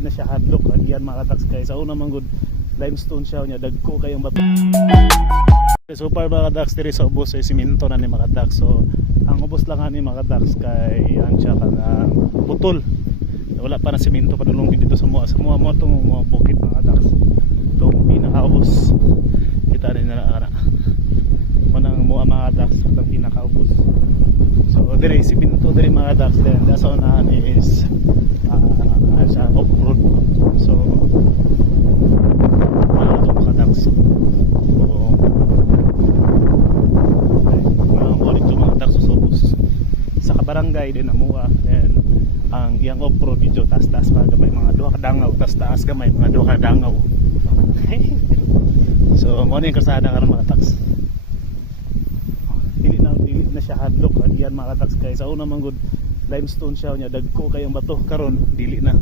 na siya hadlok agyan mga katags kay sa una man gud limestone siya nya dagko kayong bato. So far mga katags diri sa ubos ay simento na ni mga katags. So ang ubos lang ani mga katags kay ang siya kanang putol. Wala pa na simento padulong dito sa mga tong mga bukid mga katags. Itong pinakaubos kita rin na ana manang mga katags ang pinakaubos. So diri simento diri mga katags then sa unahan is sa off-road. So ito mga katags. So mga kulit ito mga katags sa ubos sa kabarangay din namuha then ang iyang off-road video taas-taas pa gamay mga duha ka dangaw taas-taas gamay mga duha ka dangaw. So mo ni kasada karon mga katags. Dili na siya hadlok agyan mga katags kay sa una man gud limestone siya nya dagko kayong bato karon dili na